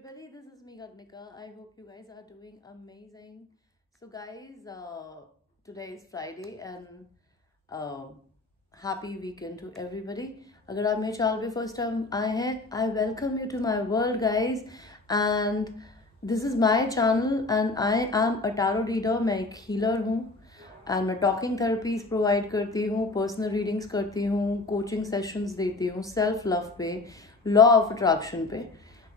everybody, this is me Gagnika. I hope you guys are doing amazing. So guys, today is Friday and uh, happy weekend to everybody. अगर आप मेरे channel पे first time आए हैं, I welcome you to my world guys, and this is my channel and I am a tarot reader. मैं एक healer हूँ and मैं टॉकिंग थेरेपीज प्रोवाइड करती हूँ, पर्सनल रीडिंग्स करती हूँ, कोचिंग सेशंस देती हूँ, सेल्फ लव पे, लॉ ऑफ अट्रैक्शन पे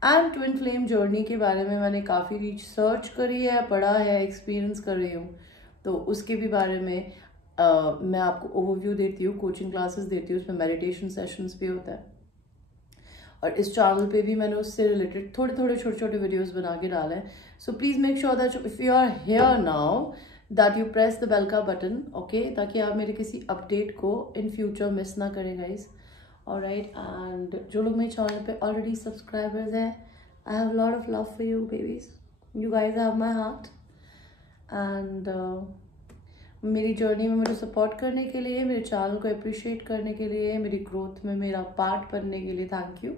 एंड ट्विन फ्लेम जर्नी के बारे में मैंने काफ़ी रिसर्च करी है, पढ़ा है, एक्सपीरियंस कर रही हूँ, तो उसके भी बारे में मैं आपको ओवरव्यू देती हूँ, कोचिंग क्लासेस देती हूँ, उसमें मेडिटेशन सेशंस भी होता है। और इस चैनल पे भी मैंने उससे रिलेटेड थोड़े थोड़े छोटे छोटे वीडियोस बना के डाले हैं। So please make sure that if you are here now that you press the bell का बटन, ओके, ताकि आप मेरे किसी अपडेट को इन फ्यूचर मिस ना करें गाइस। ऑलराइट, एंड जो लोग मेरे चैनल पे ऑलरेडी सब्सक्राइबर्स हैं, आई have lot of love for you babies, you guys have my heart. And मेरी जर्नी में मुझे सपोर्ट करने के लिए, मेरे चैनल को अप्रिशिएट करने के लिए, मेरी ग्रोथ में मेरा पार्ट बनने के लिए thank you,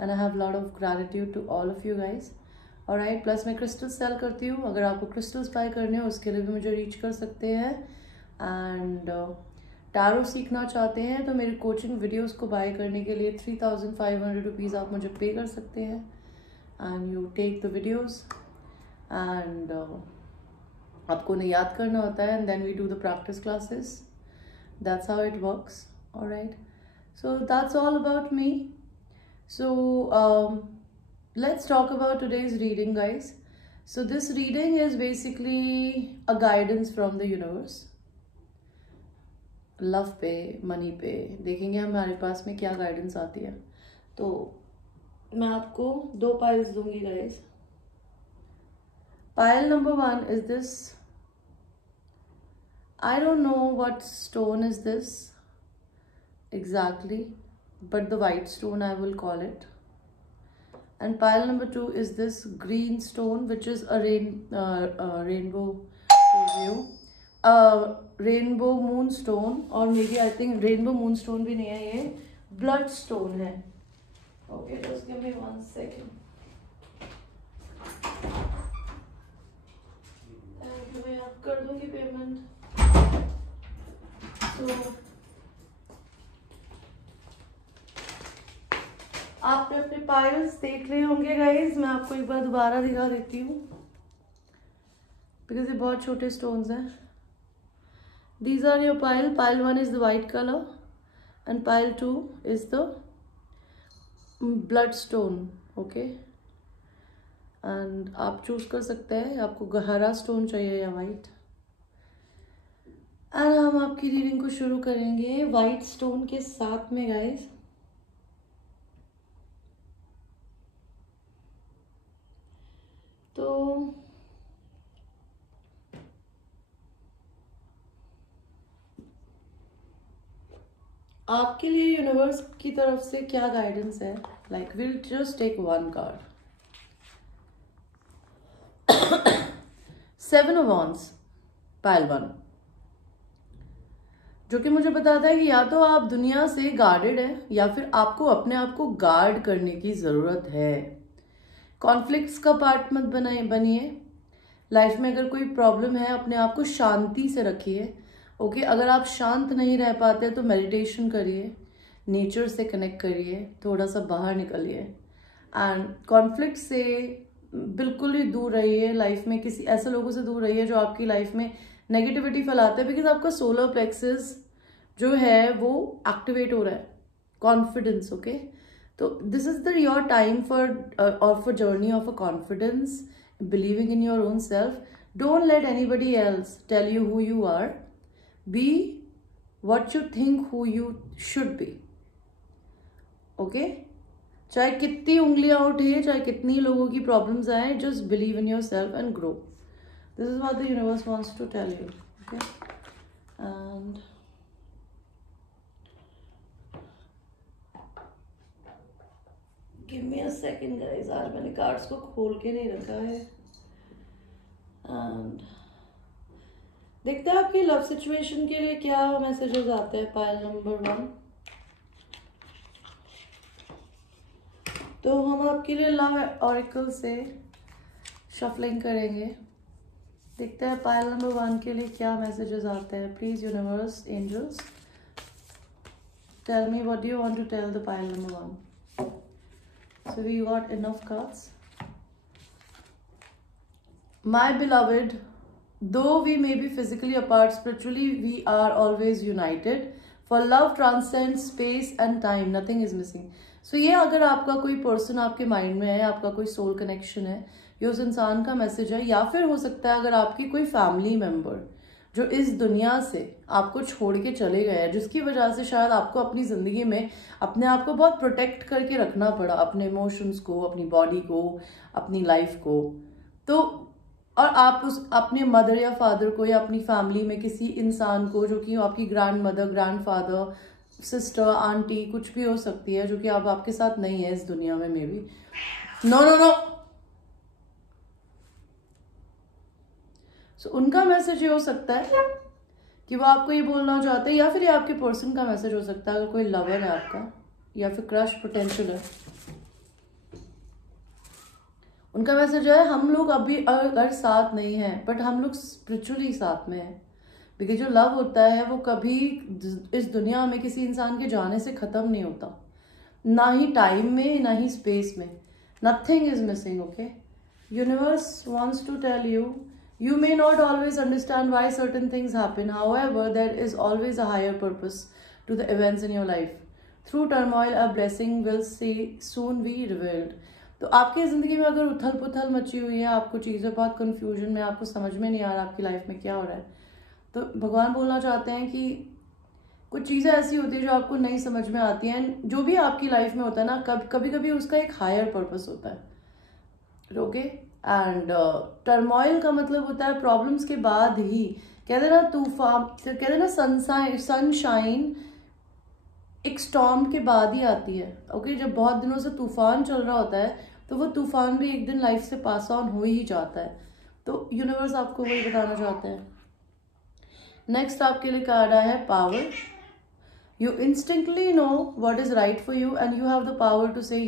and I have lot of gratitude to all of you guys. Alright, plus मैं क्रिस्टल्स सेल करती हूँ, अगर आपको क्रिस्टल्स बाय करने हो उसके लिए भी मुझे रीच कर सकते हैं। एंड टैरो सीखना चाहते हैं तो मेरे कोचिंग वीडियोस को बाय करने के लिए 3500 रुपीज़ आप मुझे पे कर सकते हैं, and you take the videos and आपको उन्हें याद करना होता है, and then we do the practice classes, that's how it works. Alright, so that's all about me. So let's talk about today's reading guys. So this reading is basically a guidance from the universe. Love पे, money पे देखेंगे हमारे पास में क्या guidance आती है। तो मैं आपको 2 पाइल्स दूंगी guys. Pile number 1 is this, I don't know what stone is this exactly, but the white stone I will call it. And pile number 2 is this green stone, which is a rainbow review, rainbow moonstone, or maybe I think rainbow moonstone भी नहीं है, ये blood stone है। Okay, just give me 1 second. मैं आप कर दूंगी payment. तो आपने अपने पाइल्स देख रहे होंगे गाइज, मैं आपको एक बार दोबारा दिखा देती हूँ बिकॉज ये बहुत छोटे स्टोन्स हैं। These are your pile. Pile 1 is the white colour and pile 2 is the blood stone, okay. And आप चूज कर सकते हैं आपको हरा स्टोन चाहिए या वाइट। एंड हम आपकी रीडिंग को शुरू करेंगे वाइट स्टोन के साथ में गाइज। तो आपके लिए यूनिवर्स की तरफ से क्या गाइडेंस है, like will just take 1 card. 7 of wands, pile 1, जो कि मुझे बताता है कि या तो आप दुनिया से गार्डेड हैं या फिर आपको अपने आप को गार्ड करने की जरूरत है। कॉन्फ्लिक्ट्स का पार्ट मत बनिए। लाइफ में अगर कोई प्रॉब्लम है, अपने आप को शांति से रखिए, ओके। अगर आप शांत नहीं रह पाते तो मेडिटेशन करिए, नेचर से कनेक्ट करिए, थोड़ा सा बाहर निकलिए, एंड कॉन्फ्लिक्ट से बिल्कुल ही दूर रहिए। लाइफ में किसी ऐसे लोगों से दूर रहिए जो आपकी लाइफ में नेगेटिविटी फैलाते हैं, बिकॉज आपका सोलर प्लेक्सस जो है वो एक्टिवेट हो रहा है, confidence, okay. So this is your time for of a journey of a confidence, believing in your own self. Don't let anybody else tell you who you are. Be what you think who you should be. Okay? चाहे कितनी उंगलियां उठे, चाहे कितनी लोगों की problems आए, just believe in yourself and grow. This is what the universe wants to tell you. Okay? And give me a second guys, आज मैंने कार्ड्स को खोल के नहीं रखा है। एंड देखते हैं आपकी लव सिचुएशन के लिए क्या मैसेजेस आते हैं। पाइल नंबर 1, तो हम आपके लिए लव ऑरेकल से शफलिंग करेंगे, देखते हैं पायल नंबर 1 के लिए क्या मैसेजेस आते हैं। Please universe, angels, tell me what do you want to tell the pile number 1. So we got enough cards. My beloved, though we may be physically apart, spiritually we are always united. For love transcends space and time. Nothing is missing. So ये अगर आपका कोई person आपके mind में है, आपका कोई soul connection है, ये उस इंसान का मैसेज है, या फिर हो सकता है अगर आपकी कोई फैमिली मेम्बर जो इस दुनिया से आपको छोड़ के चले गए हैं, जिसकी वजह से शायद आपको अपनी ज़िंदगी में अपने आप को बहुत प्रोटेक्ट करके रखना पड़ा, अपने इमोशंस को, अपनी बॉडी को, अपनी लाइफ को। तो और आप उस अपने मदर या फादर को या अपनी फैमिली में किसी इंसान को, जो कि आपकी grand mother, grand father, sister, aunty, कुछ भी हो सकती है, जो कि अब आपके साथ नहीं है इस दुनिया में, maybe. No no no. So, उनका मैसेज ये हो सकता है कि वो आपको ये बोलना चाहते हैं, या फिर ये आपके पर्सन का मैसेज हो सकता है अगर कोई लवर है आपका, या फिर क्रश पोटेंशियल है। उनका मैसेज है हम लोग अभी अगर साथ नहीं हैं, बट हम लोग स्पिरिचुअली साथ में हैं। बिकॉज जो लव होता है वो कभी इस दुनिया में किसी इंसान के जाने से ख़त्म नहीं होता, ना ही टाइम में, ना ही स्पेस में। Nothing is missing. Okay, universe wants to tell you, you may not always understand why certain things happen. However, there is always a higher purpose to the events in your life. Through turmoil, a blessing will soon be revealed. तो आपकी ज़िंदगी में अगर उथल पुथल मची हुई है, आपको चीज़ें बहुत कंफ्यूजन में, आपको समझ में नहीं आ रहा आपकी लाइफ में क्या हो रहा है, तो भगवान बोलना चाहते हैं कि कुछ चीज़ें ऐसी होती है जो आपको नहीं समझ में आती हैं। जो भी आपकी लाइफ में होता है ना, कभी कभी उसका एक हायर पर्पस होता है। ओके, एंड टर्मोइल का मतलब होता है प्रॉब्लम्स के बाद ही, कहते ना तूफान, कहते ना सनशाइन एक स्टॉर्म के बाद ही आती है। ओके, जब बहुत दिनों से तूफान चल रहा होता है तो वो तूफान भी एक दिन लाइफ से पास ऑन हो ही जाता है। तो यूनिवर्स आपको वही बताना चाहते हैं। नेक्स्ट आपके लिए कार्ड आया है power. You instinctively know what is right for you and you have the power to say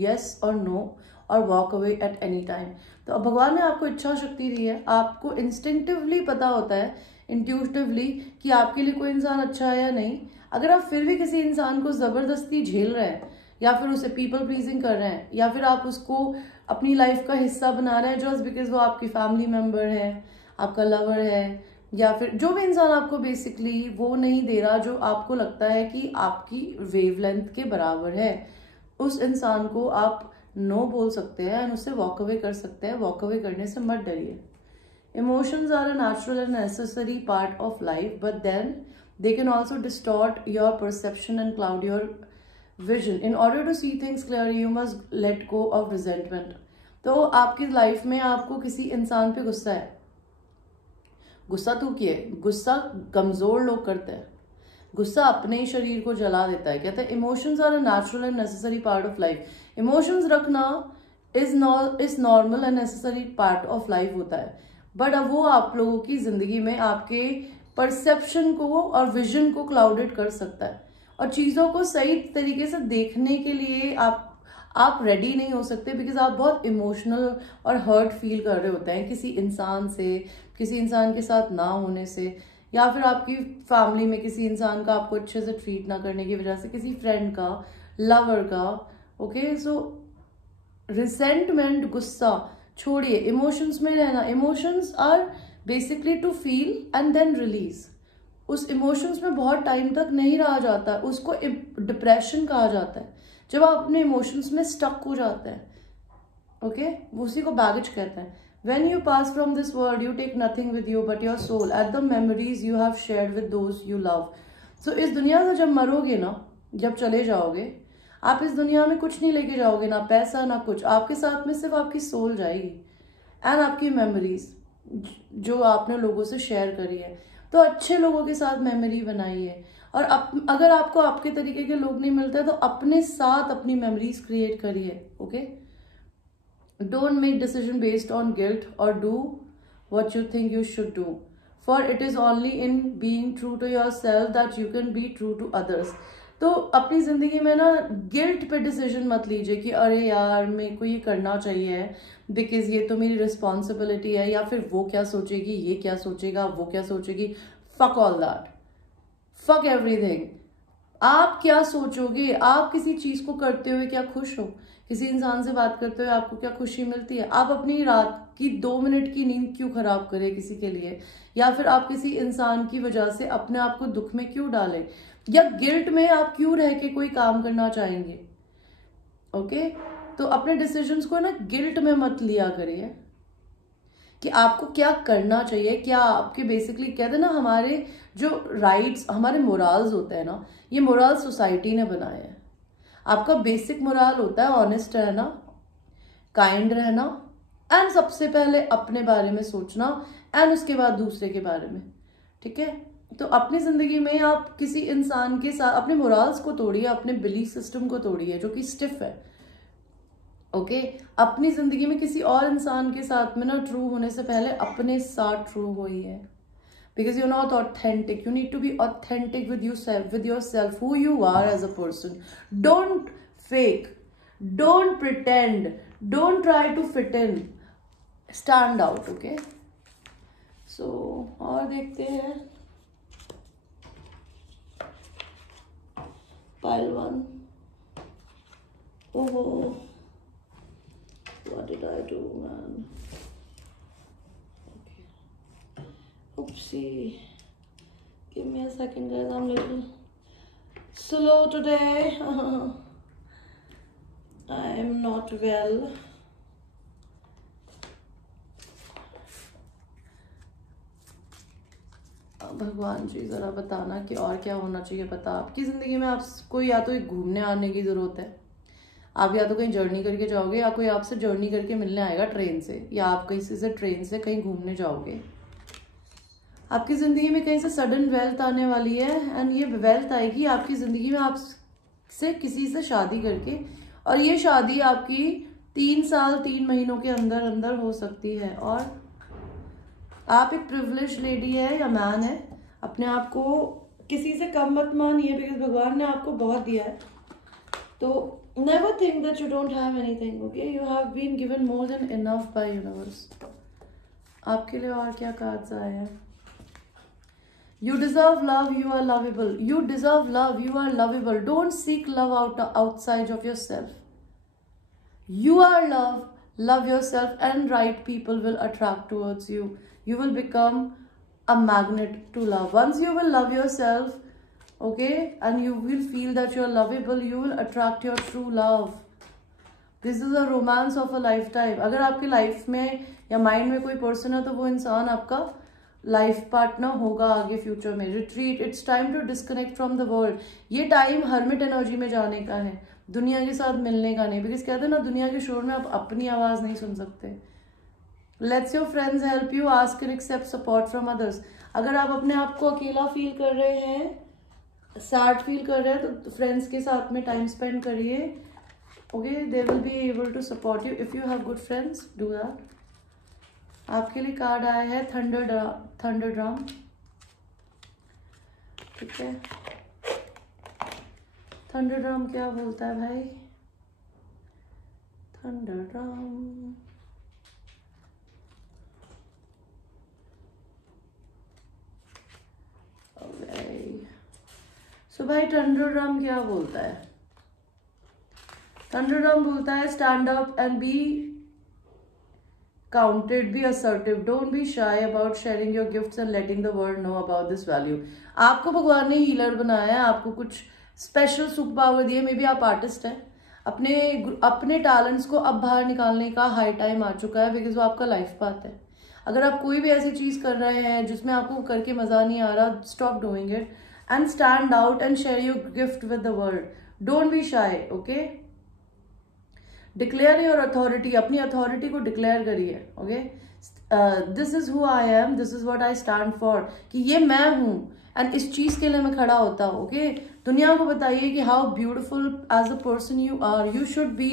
yes और नो और walk away at any time. तो अब भगवान ने आपको इच्छा शक्ति दी है, आपको इंस्टिंक्टिवली पता होता है, इंट्यूटिवली, कि आपके लिए कोई इंसान अच्छा है या नहीं। अगर आप फिर भी किसी इंसान को ज़बरदस्ती झेल रहे हैं, या फिर उसे पीपल प्लीजिंग कर रहे हैं, या फिर आप उसको अपनी लाइफ का हिस्सा बना रहे हैं जस्ट बिकॉज वो आपकी फैमिली मेम्बर है, आपका लवर है, या फिर जो भी इंसान आपको बेसिकली वो नहीं दे रहा जो आपको लगता है कि आपकी वेवलेंथ के बराबर है, उस इंसान को आप नो बोल सकते हैं एंड उससे वॉक अवे कर सकते हैं। वॉक अवे करने से मत डरिए। Emotions are a natural and necessary part of life, but then they can also distort your perception and cloud your vision. In order to see things clearly you must let go of resentment. तो आपकी life में आपको किसी इंसान पे गुस्सा है, गुस्सा तो किए, गुस्सा कमजोर लोग करते हैं, गुस्सा अपने ही शरीर को जला देता है। कहते हैं emotions are a natural and necessary part of life. Emotions रखना is normal and necessary part of life होता है, बट अब वो आप लोगों की जिंदगी में आपके परसेप्शन को और विजन को क्लाउडेड कर सकता है, और चीज़ों को सही तरीके से देखने के लिए आप रेडी नहीं हो सकते, बिकॉज आप बहुत इमोशनल और हर्ट फील कर रहे होते हैं किसी इंसान से, किसी इंसान के साथ ना होने से, या फिर आपकी फैमिली में किसी इंसान का आपको अच्छे से ट्रीट ना करने की वजह से, किसी फ्रेंड का, लवर का। ओके, सो रिसेंटमेंट, गुस्सा छोड़िए, इमोशंस में रहना। Emotions are basically to feel and then release. उस इमोशंस में बहुत टाइम तक नहीं रहा जाता, उसको डिप्रेशन कहा जाता है, जब आप अपने इमोशंस में स्टक हो जाते हैं। ओके, उसी को बैगेज कहते हैं। When you pass from this world, you take nothing with you but your soul and the memories you have shared with those you love. So इस दुनिया से जब मरोगे ना, जब चले जाओगे, आप इस दुनिया में कुछ नहीं लेके जाओगे, ना पैसा ना कुछ, आपके साथ में सिर्फ आपकी सोल जाएगी एंड आपकी मेमोरीज जो आपने लोगों से शेयर करी है। तो अच्छे लोगों के साथ मेमोरी बनाइए, और अगर आपको आपके तरीके के लोग नहीं मिलते तो अपने साथ अपनी मेमोरीज क्रिएट करिए। Okay, Don't make decision based on guilt or do what you think you should do. For it is only in being true to yourself that you can be true to others. तो अपनी ज़िंदगी में ना guilt पे decision मत लीजिए कि अरे यार मेरे को ये करना चाहिए बिकॉज ये तो मेरी रिस्पॉन्सिबिलिटी है, या फिर वो क्या सोचेगी, ये क्या सोचेगा, वो क्या सोचेगी। Fuck all that, fuck everything. आप क्या सोचोगे? आप किसी चीज को करते हुए क्या खुश हो? किसी इंसान से बात करते हुए आपको क्या खुशी मिलती है? आप अपनी रात की 2 मिनट की नींद क्यों खराब करें किसी के लिए? या फिर आप किसी इंसान की वजह से अपने आप को दुख में क्यों डालें? या गिल्ट में आप क्यों रह के कोई काम करना चाहेंगे? ओके, तो अपने डिसीजंस को ना गिल्ट में मत लिया करिए कि आपको क्या करना चाहिए। क्या आपके बेसिकली कहते हैं ना, हमारे जो राइट्स, हमारे मोरल्स होते हैं ना, ये मोरल सोसाइटी ने बनाए हैं। आपका बेसिक मोरल होता है ऑनेस्ट रहना, काइंड रहना, एंड सबसे पहले अपने बारे में सोचना, एंड उसके बाद दूसरे के बारे में। ठीक है, तो अपनी जिंदगी में आप किसी इंसान के साथ अपने मोरल्स को तोड़िए, अपने बिलीफ सिस्टम को तोड़िए जो कि स्टिफ है। ओके, अपनी जिंदगी में किसी और इंसान के साथ में ना ट्रू होने से पहले अपने साथ ट्रू होइए, because you're not authentic. You need to be authentic with yourself, who you are as a person. Don't fake, don't pretend, don't try to fit in, stand out. Okay, so और देखते हैं pile 1. Oh, what did I do, man? Oopsie. Give me a second, guys. I'm a little slow today. I am not well. भगवान जी जरा बताना कि और क्या होना चाहिए। पता आपकी जिंदगी में आपको या तो एक घूमने आने की जरूरत है, आप या तो कहीं जर्नी करके जाओगे, या कोई आपसे जर्नी करके मिलने आएगा ट्रेन से, या आप कहीं से ट्रेन से कहीं घूमने जाओगे। आपकी ज़िंदगी में कहीं से सडन वेल्थ आने वाली है, एंड ये वेल्थ आएगी आपकी ज़िंदगी में आपसे किसी से शादी करके, और ये शादी आपकी 3 साल 3 महीनों के अंदर अंदर हो सकती है। और आप एक प्रिविलेज लेडी है या मैन है, अपने आप को किसी से कम मत मानिए, बिकॉज भगवान ने आपको बहुत दिया है। तो never think that you don't have anything. Okay, you have been given more than enough by universe. आपके लिए और क्या कार्ड्स आए हैं? You deserve love, you are lovable. You deserve love, you are lovable. Don't seek love outside of yourself. You are love, love yourself, and right people will attract towards you. You will become a magnet to love. Once you will love yourself, okay, and you will feel that you are lovable, you will attract your true love. This is a romance of a lifetime. अगर आपकी life में या mind में कोई person है तो वो इंसान आपका लाइफ पार्टनर होगा आगे फ्यूचर में। Retreat, it's time to disconnect from the world. ये टाइम हर्मिट एनर्जी में जाने का है, दुनिया के साथ मिलने का नहीं, बिकॉज कहते हैं ना दुनिया के शोर में आप अपनी आवाज नहीं सुन सकते। Let's your friends help you, ask and accept support from others. अगर आप अपने आप को अकेला फील कर रहे हैं, सैड फील कर रहे हैं, तो फ्रेंड्स के साथ में टाइम स्पेंड करिए। Okay, they will be able to support you if you have good friends, do that. आपके लिए कार्ड आया है थंडर ड्रम। ठीक है, थंडर ड्रम क्या बोलता है भाई? थंडर ड्रम, सो भाई थंडर ड्रम क्या बोलता है? थंडर ड्रम बोलता है stand up and be counted, be assertive, don't be shy about sharing your gifts and letting the world know about this value. आपको भगवान ने हीलर बनाया है, आपको कुछ स्पेशल सुपर पावर दिए। मे बी आप आर्टिस्ट हैं, अपने टैलेंट्स को अब बाहर निकालने का हाई टाइम आ चुका है, बिकॉज वो आपका लाइफ पाथ है। अगर आप कोई भी ऐसी चीज कर रहे हैं जिसमें आपको करके मजा नहीं आ रहा, stop doing it and stand out and share your gift with the world. Don't be शाई। ओके, डिक्लेयर योर अथॉरिटी, अपनी अथॉरिटी को डिक्लेयर करिए। Okay, this is who I am, this is what I stand for, कि ये मैं हूं and इस चीज के लिए मैं खड़ा होता हूं। ओके, दुनिया को बताइए कि how beautiful as a person you are. You should be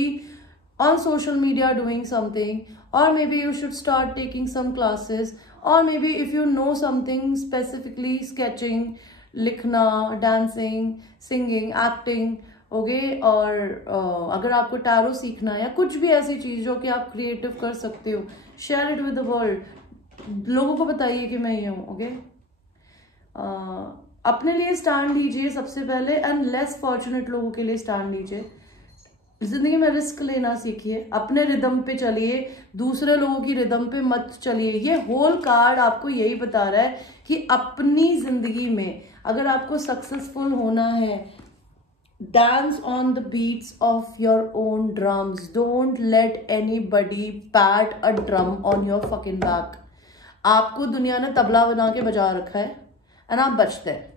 on social media doing something, और maybe you should start taking some classes, or maybe if you know something specifically sketching, लिखना, dancing, singing, acting, okay. और अगर आपको tarot सीखना है या कुछ भी ऐसी चीज जो कि आप क्रिएटिव कर सकते हो, share it with the world, लोगों को बताइए कि मैं ये हूँ, ओके। अपने लिए स्टैंड लीजिए सबसे पहले, एंड लेस फॉर्चुनेट लोगों के लिए स्टैंड लीजिए। जिंदगी में रिस्क लेना सीखिए, अपने रिदम पे चलिए, दूसरे लोगों की रिदम पे मत चलिए। ये होल कार्ड आपको यही बता रहा है कि अपनी जिंदगी में अगर आपको सक्सेसफुल होना है, dance on the beats of your own drums, don't let anybody pat a drum on your fucking back. आपको दुनिया ने तबला बना के बजा रखा है एंड आप बजते हैं,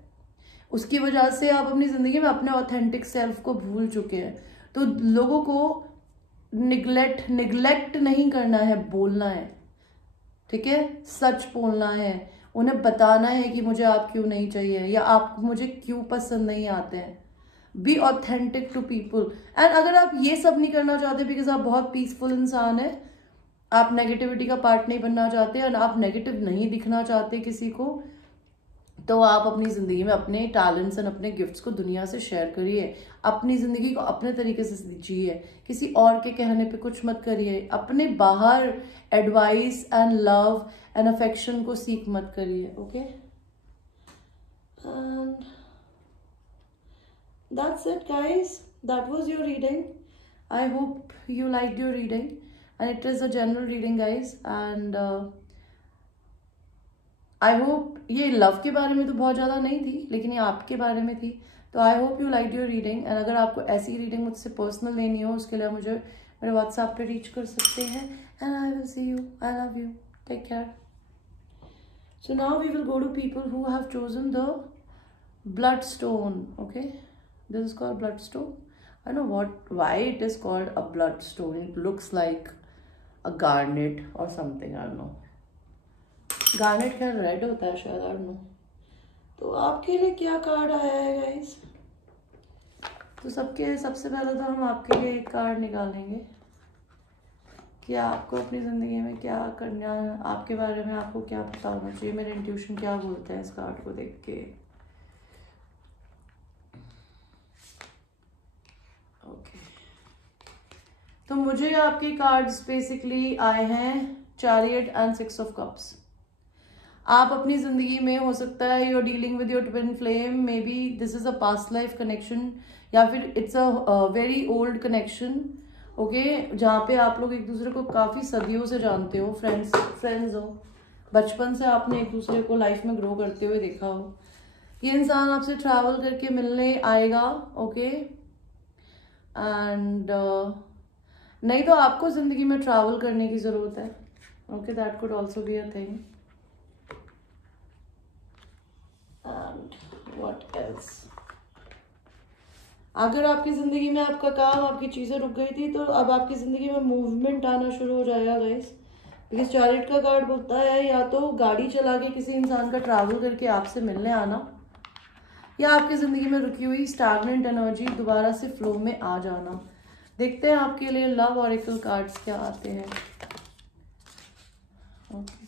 उसकी वजह से आप अपनी जिंदगी में अपने ऑथेंटिक सेल्फ को भूल चुके हैं। तो लोगों को निगलेक्ट नहीं करना है, बोलना है, ठीक है, सच बोलना है, उन्हें बताना है कि मुझे आप क्यों नहीं चाहिए या आप मुझे क्यों पसंद नहीं आते हैं। Be authentic to people. And अगर आप ये सब नहीं करना चाहते बिकॉज आप बहुत पीसफुल इंसान है, आप नेगेटिविटी का पार्ट नहीं बनना चाहते और आप नेगेटिव नहीं दिखना चाहते किसी को, तो आप अपनी जिंदगी में अपने टैलेंट्स एंड अपने गिफ्ट्स को दुनिया से शेयर करिए। अपनी जिंदगी को अपने तरीके से जिए, किसी और के कहने पे कुछ मत करिए। अपने बाहर advice and love and affection को सीख मत करिए, okay. And that's it guys, that was your reading. I hope you liked your reading and it is a general reading guys. And I hope, ये लव के बारे में तो बहुत ज़्यादा नहीं थी, लेकिन ये आपके बारे में थी, तो I hope you like your reading. And अगर आपको ऐसी रीडिंग मुझसे पर्सनल लेनी हो, उसके लिए मुझे मेरे व्हाट्सएप पे रीच कर सकते हैं। And I will see you, I love you, take care. So now we will go to people who have chosen the blood stone, okay. This is called blood stone. I know why it is called a blood stone, it looks like a garnet और something, I don't know. Garnet क्या red होता है शायद, आई don't no. तो आपके लिए क्या card आया है गाइस? तो सबसे पहले तो हम आपके लिए एक कार्ड निकालेंगे कि आपको अपनी ज़िंदगी में क्या करना है, आपके बारे में आपको क्या पता होना चाहिए, मेरे इंट्यूशन क्या बोलते हैं इस कार्ड को देख के। ओके, तो मुझे आपके कार्ड्स बेसिकली आए हैं चैरियट एंड 6 ऑफ कप्स। आप अपनी जिंदगी में, हो सकता है you are dealing with your twin flame, maybe this is a past life connection या फिर it's a very old connection, okay, जहाँ पे आप लोग एक दूसरे को काफ़ी सदियों से जानते हो, फ्रेंड्स हो, बचपन से आपने एक दूसरे को लाइफ में ग्रो करते हुए देखा हो। ये इंसान आपसे ट्रैवल करके मिलने आएगा, ओके। एंड नहीं तो आपको ज़िंदगी में ट्रैवल करने की ज़रूरत है, okay, that could also be a thing. And what else? अगर आपकी जिंदगी में आपका काम, आपकी चीजें रुक गई थी, तो अब आपकी जिंदगी में मूवमेंट आना शुरू हो जाएगा गाइस। बिकॉज चैरियट का कार्ड बोलता है या तो गाड़ी चला के किसी इंसान का ट्रैवल करके आपसे मिलने आना, या आपकी जिंदगी में रुकी हुई स्टैग्नेंट एनर्जी दोबारा से फ्लो में आ जाना। देखते हैं आपके लिए लव ऑरेकल कार्ड्स क्या आते हैं। ओके,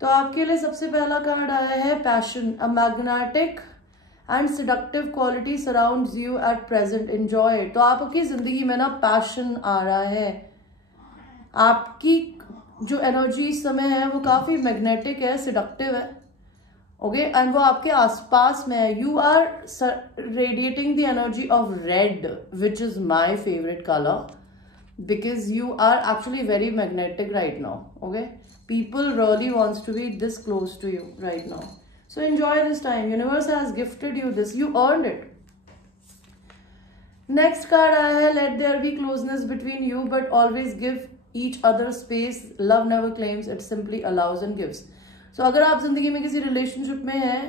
तो आपके लिए सबसे पहला कार्ड आया है passion. A magnetic and seductive quality surrounds you at present, enjoy. तो आपकी जिंदगी में ना पैशन आ रहा है, आपकी जो एनर्जी इस समय है वो काफी मैग्नेटिक है, सेडक्टिव है, ओके, एंड वो आपके आसपास में है। You are radiating the energy of red, which is my favourite colour, because you are actually very magnetic right now, okay. People really wants to be this close to you right now, so enjoy this time. Universe has gifted you this, you earned it. Next card aaya hai, let there be closeness between you but always give each other space. Love never claims, it simply allows and gives. So अगर आप जिंदगी में किसी relationship में हैं,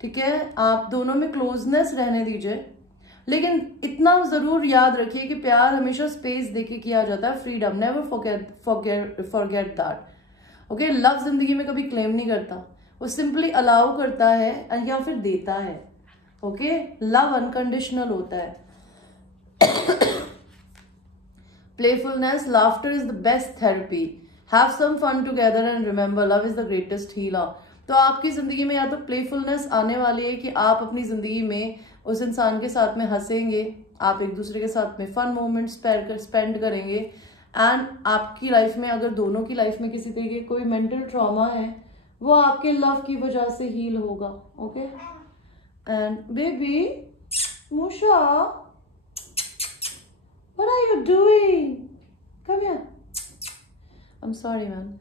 ठीक है, आप दोनों में क्लोजनेस रहने दीजिए, लेकिन इतना जरूर याद रखिए कि प्यार हमेशा स्पेस देके किया जाता है, freedom, never forget that, okay. Love जिंदगी में कभी क्लेम नहीं करता, वो सिंपली अलाउ करता है या फिर देता है, ओके। लव अनकंडीशनल होता है। Playfulness, laughter is the best therapy, have some fun together and remember love is the greatest healer. तो आपकी ज़िंदगी में या तो प्लेफुलनेस आने वाली है कि आप अपनी ज़िंदगी में उस इंसान के साथ में हंसेंगे, आप एक दूसरे के साथ में फन मोमेंट स्पेंड करेंगे। एंड आपकी लाइफ में अगर दोनों की लाइफ में किसी तरीके कोई मेंटल ट्रॉमा है वो आपके लव की वजह से हील होगा। ओके एंड बेबी मूशा, what are you doing? Come here. I am sorry man.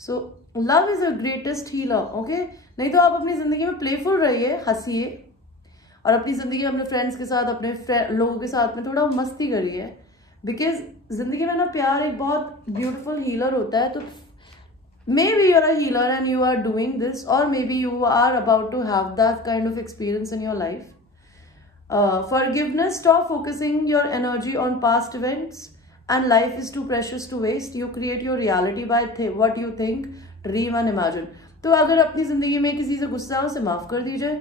So love is a greatest healer. Okay, नहीं तो आप अपनी जिंदगी में प्लेफुल रहिए, हंसिए और अपनी ज़िंदगी में अपने फ्रेंड्स के साथ, अपने लोगों के साथ में थोड़ा मस्ती करिए। बिकॉज ज़िंदगी में ना प्यार एक बहुत ब्यूटीफुल हीलर होता है। तो maybe you are a healer and you are doing this, और maybe you are about to have that kind of experience in your life. Forgiveness, stop focusing your energy on past events, and life is too precious to waste. You create your reality by what you think, dream and imagine. तो अगर अपनी जिंदगी में किसी से गुस्सा है उसे माफ कर दीजिए।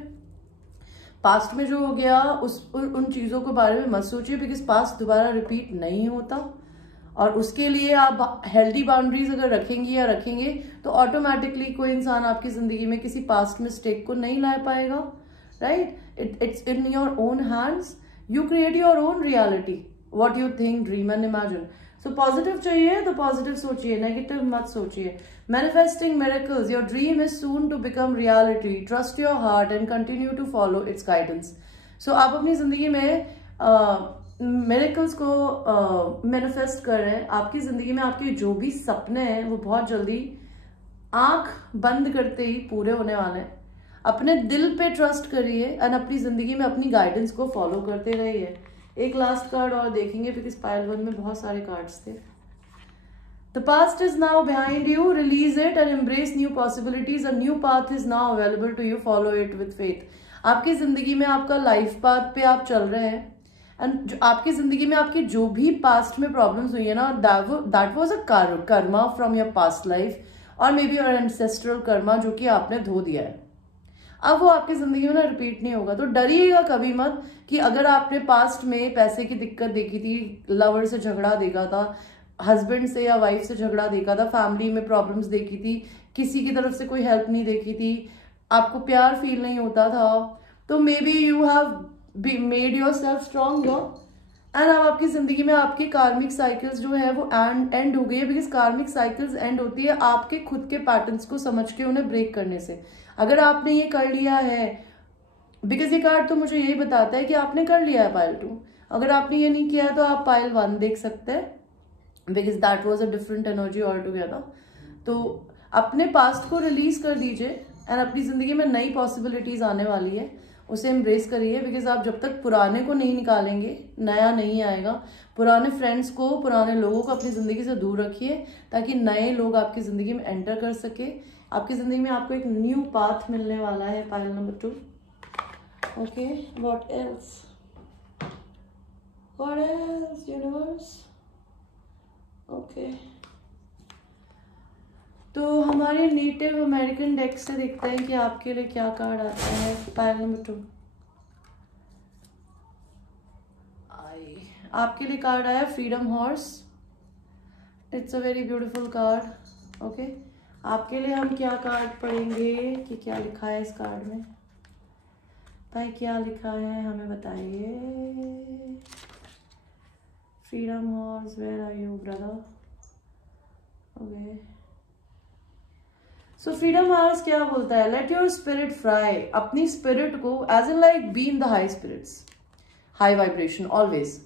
पास्ट में जो हो गया उन चीज़ों के बारे में मत सोचिए, बिकॉज पास्ट दोबारा रिपीट नहीं होता। और उसके लिए आप हेल्दी बाउंड्रीज अगर रखेंगी या रखेंगे तो ऑटोमेटिकली कोई इंसान आपकी ज़िंदगी में किसी पास्ट मिस्टेक को नहीं ला पाएगा। Right, it's in your own hands. You create your own reality, what you think, dream and imagine. So positive चाहिए तो positive सोचिए, negative मत सोचिए। Manifesting miracles, your dream is soon to become reality. Trust your heart and continue to follow its guidance. So आप अपनी जिंदगी में miracles को manifest कर रहे हैं। आपकी जिंदगी में आपके जो भी सपने हैं वो बहुत जल्दी आंख बंद करते ही पूरे होने वाले हैं। अपने दिल पे ट्रस्ट करिए एंड अपनी जिंदगी में अपनी गाइडेंस को फॉलो करते रहिए। एक लास्ट कार्ड और देखेंगे बिकॉज पाइल 1 में बहुत सारे कार्ड्स थे। The past is now behind you, release it and embrace new possibilities. A new path is now available to you, follow it with faith. आपकी जिंदगी में आपका लाइफ पाथ पे आप चल रहे हैं एंड आपकी जिंदगी में आपकी जो भी पास्ट में प्रॉब्लम्स हुई है ना, that was a karma from your past life और maybe your ancestral karma जो कि आपने धो दिया है। अब वो आपकी जिंदगी में ना रिपीट नहीं होगा। तो डरिएगा कभी मत कि अगर आपने पास्ट में पैसे की दिक्कत देखी थी, लवर से झगड़ा देखा था, हस्बैंड से या वाइफ से झगड़ा देखा था, फैमिली में प्रॉब्लम्स देखी थी, किसी की तरफ से कोई हेल्प नहीं देखी थी, आपको प्यार फील नहीं होता था, तो maybe you have made your self stronger and अब आपकी जिंदगी में आपकी कार्मिक साइकिल्स जो है वो एंड हो गई है। बिकॉज कार्मिक साइकिल्स एंड होती है आपके खुद के पैटर्न्स को समझ के उन्हें ब्रेक करने से। अगर आपने ये कर लिया है, बिकॉज ये कार्ड तो मुझे यही बताता है कि आपने कर लिया है पाइल 2। अगर आपने ये नहीं किया है तो आप पाइल 1 देख सकते हैं, because that was a different energy all together. तो अपने पास्ट को रिलीज कर दीजिए एंड अपनी जिंदगी में नई पॉसिबिलिटीज आने वाली है, उसे एम्ब्रेस करिए। बिकॉज आप जब तक पुराने को नहीं निकालेंगे नया नहीं आएगा। पुराने फ्रेंड्स को, पुराने लोगों को अपनी ज़िंदगी से दूर रखिए ताकि नए लोग आपकी ज़िंदगी में एंटर कर सके। आपकी ज़िंदगी में आपको एक न्यू पाथ मिलने वाला है pile number 2। Okay, what else universe? Okay, तो हमारे नेटिव अमेरिकन डेक से देखते हैं कि आपके लिए क्या कार्ड आता है। पाइल नंबर 2 आपके लिए कार्ड आया freedom horse. It's a very beautiful card. Okay, आपके लिए हम क्या कार्ड पढ़ेंगे कि क्या लिखा है इस कार्ड में। भाई क्या लिखा है हमें बताइए। Freedom horse, where are you brother? Okay, so freedom house क्या बोलता है? Let your spirit fly. अपनी स्पिरिट को as in like be in the high spirits, high vibration always.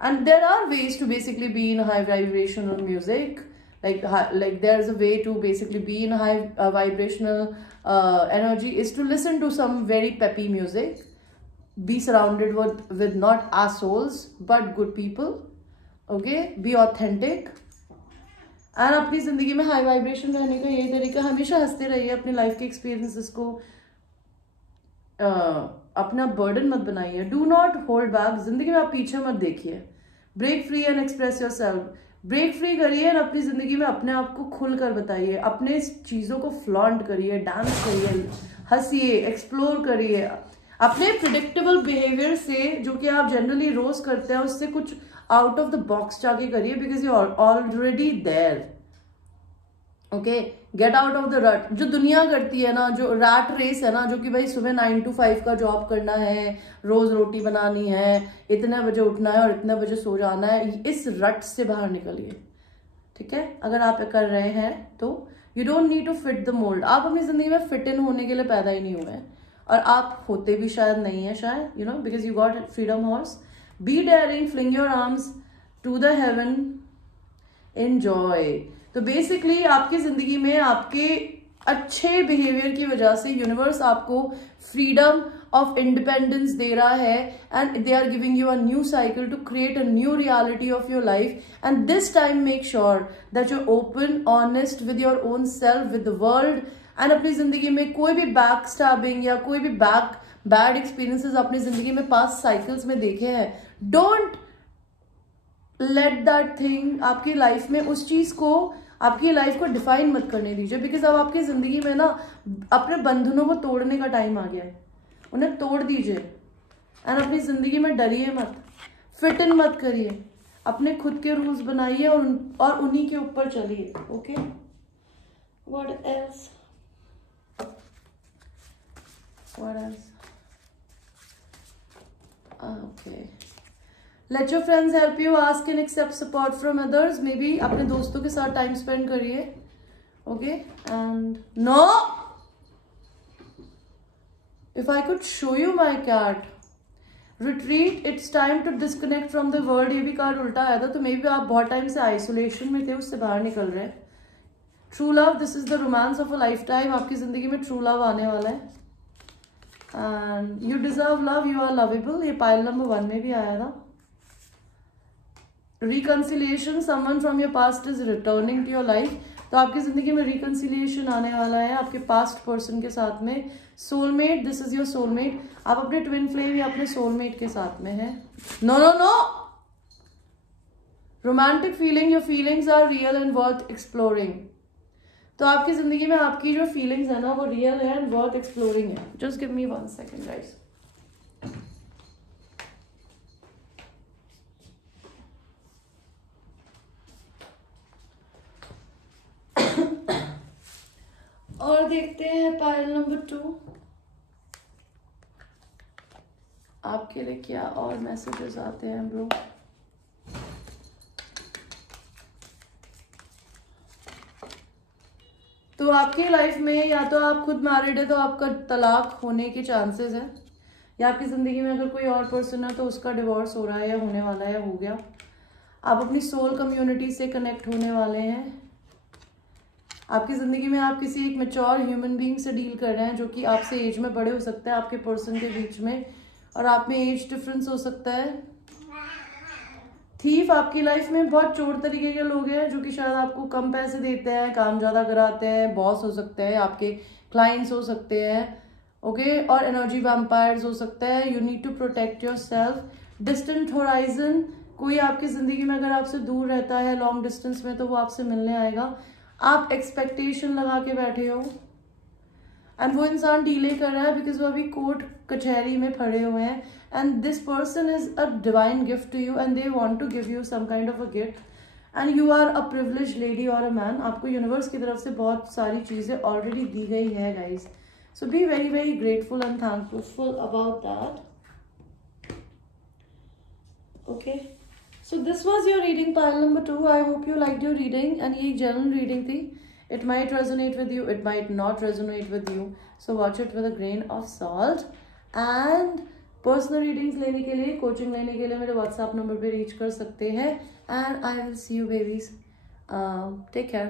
And there are ways to basically be in high vibrational music, like there's a way to basically be in high vibrational energy is to listen to some very peppy music, be surrounded with not assholes but good people. Okay, be authentic. And अपनी जिंदगी में high vibration रहने का यही तरीका, हमेशा हंसते रहिए। अपनी लाइफ के एक्सपीरियंसेस को अपना बर्डन मत बनाइए। Do not hold back. जिंदगी में आप पीछे मत देखिए। Break free and express yourself. Break free करिए एंड अपनी जिंदगी में अपने आप को खुलकर बताइए। अपने चीजों को फ्लॉन्ट करिए, डांस करिए, हंसिए, एक्सप्लोर करिए। अपने प्रिडिक्टेबल बिहेवियर से जो कि आप जनरली रोज करते हैं उससे कुछ आउट ऑफ द बॉक्स जाके करिए, because you are already there. Okay, get out of the rut. जो दुनिया करती है ना, जो रैट रेस है ना, जो कि भाई सुबह 9 to 5 का जॉब करना है, रोज रोटी बनानी है, इतने बजे उठना है और इतने बजे सो जाना है, इस रट से बाहर निकलिए। ठीक है, अगर आप कर रहे हैं तो you don't need to fit the mould. आप अपनी जिंदगी में फिट इन होने के लिए पैदा ही नहीं हुए हैं, और आप होते भी शायद नहीं है, शायद, you know, because you got freedom horse. Be daring, fling your arms to the heaven, enjoy. तो बेसिकली आपकी जिंदगी में आपके अच्छे बिहेवियर की वजह से यूनिवर्स आपको फ्रीडम ऑफ इंडिपेंडेंस दे रहा है, and they are giving you a new cycle to create a new reality of your life. And this time make sure that you open, honest with your own self, with the world. And अपनी जिंदगी में कोई भी back stabbing या कोई भी bad experiences अपनी जिंदगी में पास्ट साइकिल्स में देखे हैं, डोंट लेट दैट थिंग आपकी लाइफ में, उस चीज को, आपकी लाइफ को डिफाइन मत करने दीजिए। बिकॉज अब आपकी जिंदगी में ना अपने बंधनों को तोड़ने का टाइम आ गया है, उन्हें तोड़ दीजिए। एंड अपनी जिंदगी में डरिए मत, फिट इन मत करिए, अपने खुद के रूल्स बनाइए और उन्हीं के ऊपर चलिए। Okay, what else, okay, let your friends help you, ask and accept support from others. Maybe अपने दोस्तों के साथ टाइम स्पेंड करिए। Okay, and no, if I could show you my cat, retreat, it's time to disconnect from the world. ये भी card उल्टा आया था, तो मे बी आप बहुत टाइम से आइसोलेशन में थे, उससे बाहर निकल रहे हैं। True love, this is the romance of a lifetime. आपकी जिंदगी में ट्रू लव आने वाला है, and you deserve love, you are lovable. ये पाइल नंबर 1 में भी आया था। Reconciliation, someone from your past is returning to your life. तो आपकी जिंदगी में रिकन्सिलिएशन आने वाला है आपके पास्ट पर्सन के साथ में। Soulmate, this is your soulmate. आप अपने ट्विन फ्लेम या अपने सोलमेट के साथ में है। No no no, romantic feeling, your feelings are real and worth exploring. तो आपकी जिंदगी में आपकी जो फीलिंग्स है ना, वो रियल है एंड वर्थ एक्सप्लोरिंग है। Just give me 1 second guys. और देखते हैं पाइल नंबर 2 आपके लिए क्या और मैसेजेस आते हैं ब्रो। तो आपकी लाइफ में या तो आप खुद मैरिड है तो आपका तलाक होने के चांसेस है, या आपकी जिंदगी में अगर कोई और पर्सन है तो उसका डिवोर्स हो रहा है या होने वाला है या हो गया। आप अपनी सोल कम्युनिटी से कनेक्ट होने वाले हैं। आपकी जिंदगी में आप किसी एक मैच्योर ह्यूमन बीइंग से डील कर रहे हैं, जो कि आपसे एज में बड़े हो सकते हैं, आपके पर्सन के बीच में, और आप में एज डिफरेंस हो सकता है। थीफ, आपकी लाइफ में बहुत चोर तरीके के लोग हैं, जो कि शायद आपको कम पैसे देते हैं, काम ज्यादा कराते हैं, बॉस हो सकते हैं, आपके क्लाइंट्स हो सकते हैं। ओके, और एनर्जी वैम्पायर्स हो सकते हैं। You need to protect yourself. Distant horizon, कोई आपकी जिंदगी में अगर आपसे दूर रहता है लॉन्ग डिस्टेंस में, तो वो आपसे मिलने आएगा। आप एक्सपेक्टेशन लगा के बैठे हो, एंड वो इंसान डीले कर रहा है बिकॉज वो अभी कोर्ट कचहरी में पड़े हुए हैं, and this person is a divine gift to you, and they want to give you some kind of a gift, and you are a privilege lady और अ मैन। आपको यूनिवर्स की तरफ से बहुत सारी चीजें ऑलरेडी दी गई है guys, so be very very grateful and thankful about that. Okay, so this was your reading pile number 2. I hope you liked your reading, and ये general reading थी. It might resonate with you, it might not resonate with you, so watch it with a grain of salt. And personal readings लेने के लिए, coaching लेने के लिए मेरे WhatsApp number पे reach कर सकते हैं. And I will see you babies. Take care.